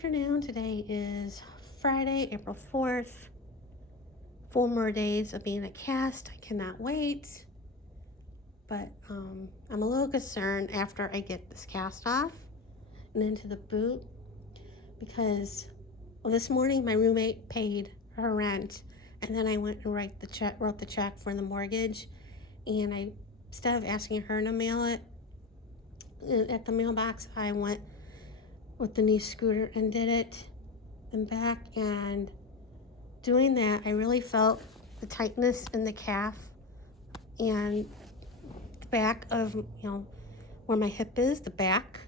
afternoon. Today is Friday, April 4th. 4 more days of being a cast. I cannot wait. But I'm a little concerned after I get this cast off and into the boot because this morning my roommate paid her rent, and then I went and wrote the check for the mortgage, and instead of asking her to mail it at the mailbox, I went with the new scooter and did it and back. And doing that, I really felt the tightness in the calf and the back of, where my hip is, the back,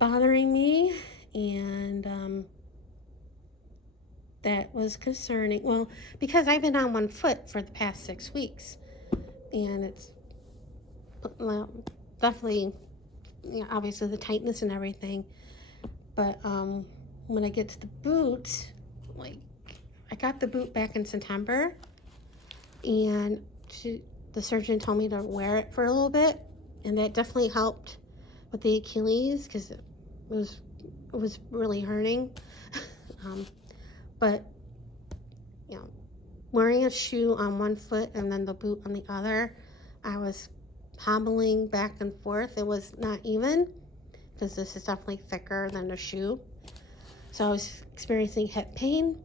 bothering me. And that was concerning. Well, because I've been on one foot for the past 6 weeks, and it's definitely, obviously the tightness and everything. But when I get to the boot, I got the boot back in September, and the surgeon told me to wear it for a little bit, and that definitely helped with the Achilles because it was really hurting. But wearing a shoe on one foot and then the boot on the other, I was hobbling back and forth. It was not even because this is definitely thicker than the shoe. So I was experiencing hip pain,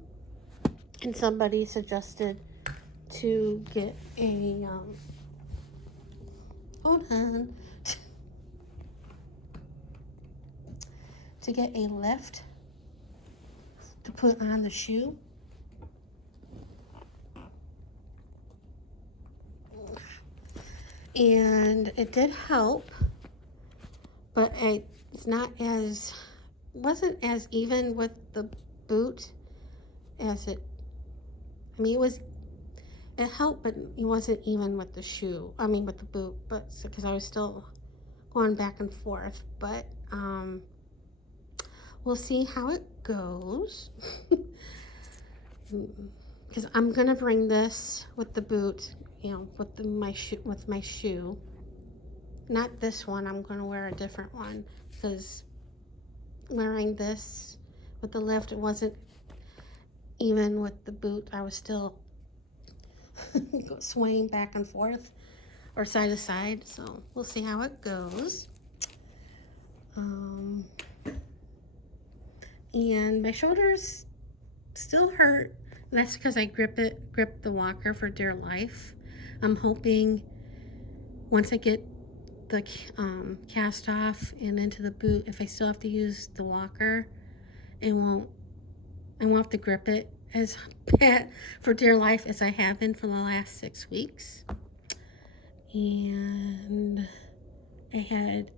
and somebody suggested to get a to get a lift to put on the shoe. And it did help, but wasn't as even with the boot as it helped, but it wasn't even with the shoe. With the boot, but because I was still going back and forth. But we'll see how it goes. Because I'm gonna bring this with the boot, with my shoe. Not this one. I'm gonna wear a different one because wearing this with the lift, it wasn't even with the boot. I was still swaying back and forth or side to side. So we'll see how it goes. And my shoulders still hurt. That's because I grip the walker for dear life. I'm hoping once I get the cast off and into the boot, if I still have to use the walker, I won't have to grip it as bad for dear life as I have been for the last 6 weeks. And I had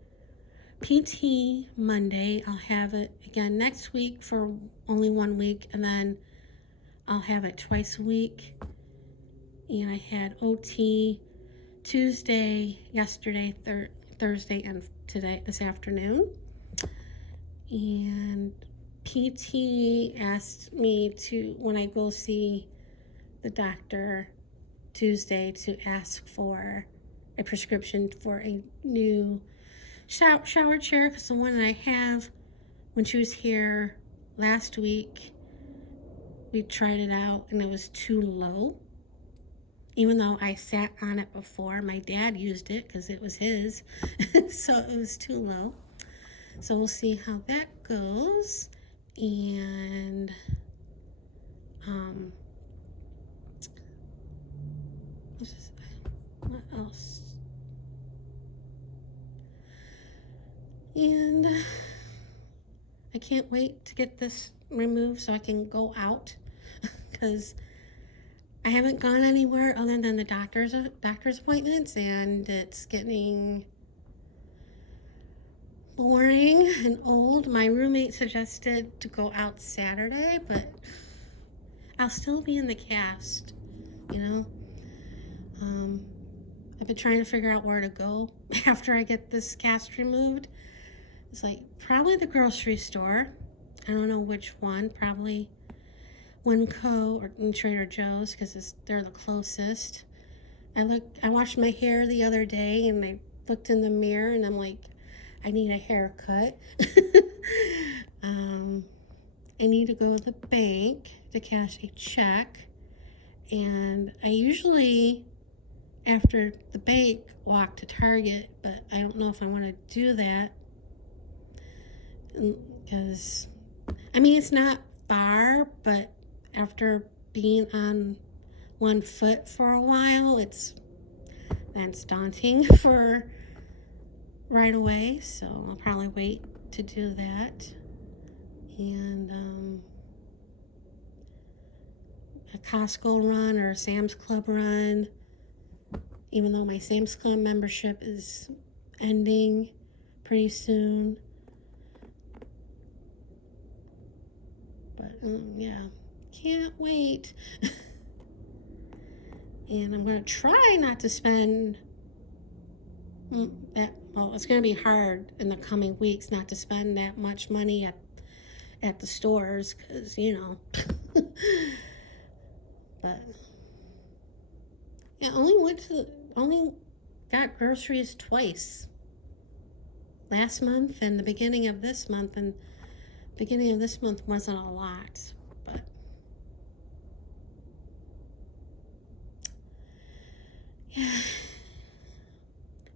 PT Monday. I'll have it again next week for only 1 week, and then I'll have it twice a week. And I had OT Tuesday, yesterday, Thursday, and today, this afternoon. And PT asked me to, when I go see the doctor Tuesday, to ask for a prescription for a new shower chair, because the one I have, when she was here last week, we tried it out and it was too low. Even though I sat on it before, my dad used it because it was his, so it was too low. So we'll see how that goes. And what else? And I can't wait to get this removed so I can go out because I haven't gone anywhere other than the doctor's appointments, and it's getting boring and old. My roommate suggested to go out Saturday, but I'll still be in the cast, I've been trying to figure out where to go after I get this cast removed. It's probably the grocery store. I don't know which one. Probably Winco or Trader Joe's because they're the closest. I washed my hair the other day and I looked in the mirror and I'm like, I need a haircut. I need to go to the bank to cash a check. And I usually, after the bank, walk to Target, but I don't know if I want to do that. Because, I mean, it's not far, but after being on one foot for a while, that's daunting for right away. So I'll probably wait to do that. And a Costco run or a Sam's Club run, even though my Sam's Club membership is ending pretty soon. But yeah, can't wait. And I'm going to try not to spend that, well, it's going to be hard in the coming weeks not to spend that much money at the stores, because, you know. But yeah, only got groceries twice. Last month and the beginning of this month, and beginning of this month wasn't a lot, but yeah.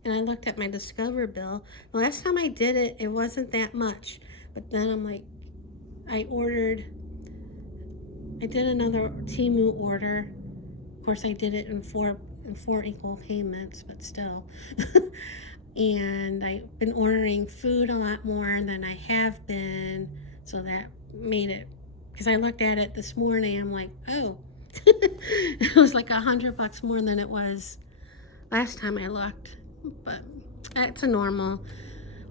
And I looked at my Discover bill. The last time I did it, it wasn't that much, but then I'm like, I did another Temu order. Of course, I did it in four equal payments, but still. And I've been ordering food a lot more than I have been, so that made it, because I looked at it this morning, I'm like, oh, it was like $100 more than it was last time I looked. But it's a normal.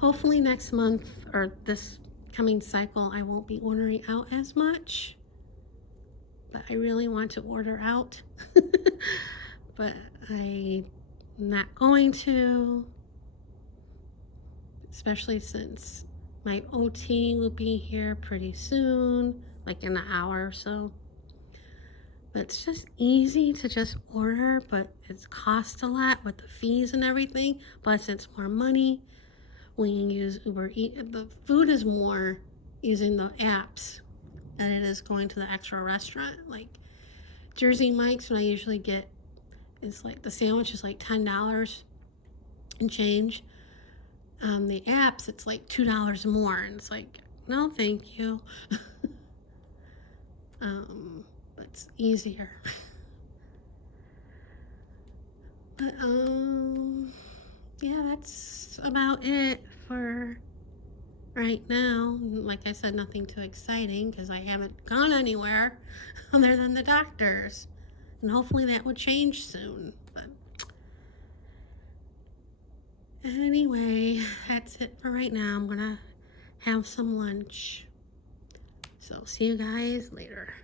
Hopefully next month or this coming cycle I won't be ordering out as much, but I really want to order out. But I'm not going to, especially since my OT will be here pretty soon, like in an hour or so. But it's just easy to just order, but it costs a lot with the fees and everything. Plus, it's more money when you use Uber Eats. The food is more using the apps than it is going to the actual restaurant. Like Jersey Mike's, when I usually get, it's like the sandwich is like $10 and change. The apps, it's like $2 more, and it's like, no, thank you. But it's easier. But yeah, that's about it for right now. Like I said, nothing too exciting because I haven't gone anywhere other than the doctors, and hopefully that would change soon. But anyway, that's it for right now. I'm gonna have some lunch. So see you guys later.